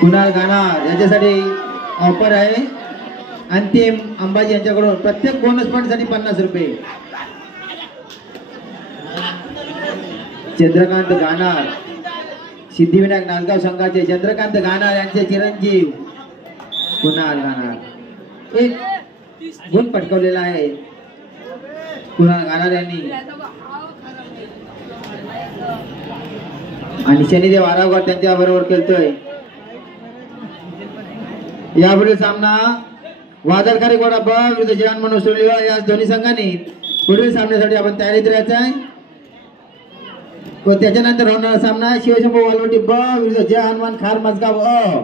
कुणाल गाणार याच्यासाठी ऑफर आहे अंतिम अंबाजी यांच्याकडून प्रत्येक बोनस पॉइंट साठी 50 रुपये. चंद्रकांत गाणार सिद्धिविनायक नांदगाव संघाचे चंद्रकांत गाणार यांचे चिरंजीव कुणाल गाणार एक गुण पटकवलेला आहे. कुणाल गाणार यांनी आणि शनिदेव आरावकर त्यांच्या बरोबर खेळतोय. यापुढील सामना वादळकारी गोडा ब विरुद्ध जवान म्हणून सोडलेला या दोन्ही संघांनी पुढील सामन्यासाठी आपण तयारीत राहायचं आहे. व त्याच्यानंतर होणारा सामना शिवशंभू वालवटी ब विरुद्ध जय हनुमान खार मजगाव अ.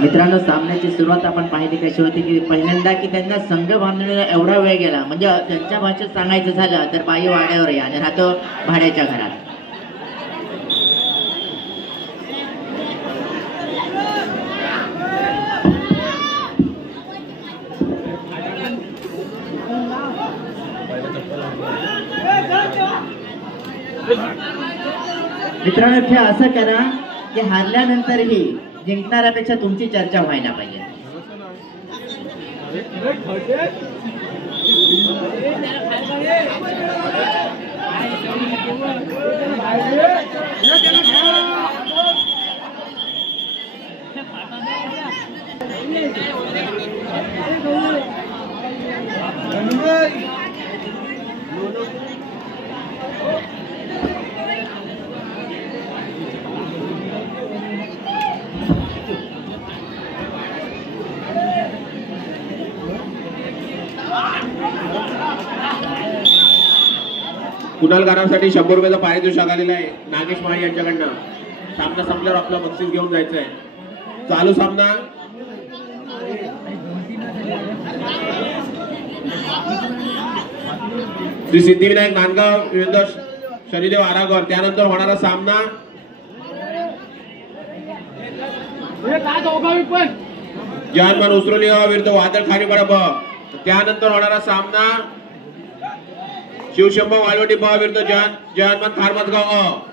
मित्रांनो सामन्याची सुरुवात आपण पाहिली कशी होती की पहिल्यांदा की त्यांना संघ बांधण्याला एवढा वेळ गेला म्हणजे त्यांच्या भाषेत सांगायचं झालं तर बाई वाड्यावर या आणि राहतो भाड्याच्या घरात. मित्रांनो खेळ असं करा की हारल्यानंतरही जिंकणाऱ्यापेक्षा तुमची चर्चा व्हायला पाहिजे. कुणाल गाण्यासाठी 100 रुपयाचा पारितोषिक आलेला आहे नागेश महाळ यांच्याकडनं. सामना संपल्यावर आपला बक्षीस घेऊन जायचं आहे. चालू सामना श्री सिद्धिविनायक नांदगाव विरुद्ध शनिदेव आरागोर. त्यानंतर होणारा सामना जहानमान उसरोली विरुद्ध वादळ खारीपाडा ब. त्यानंतर होणारा सामना शिवशंभू वालवटी ब विरुद्ध जहानमान खार मजगाव अ.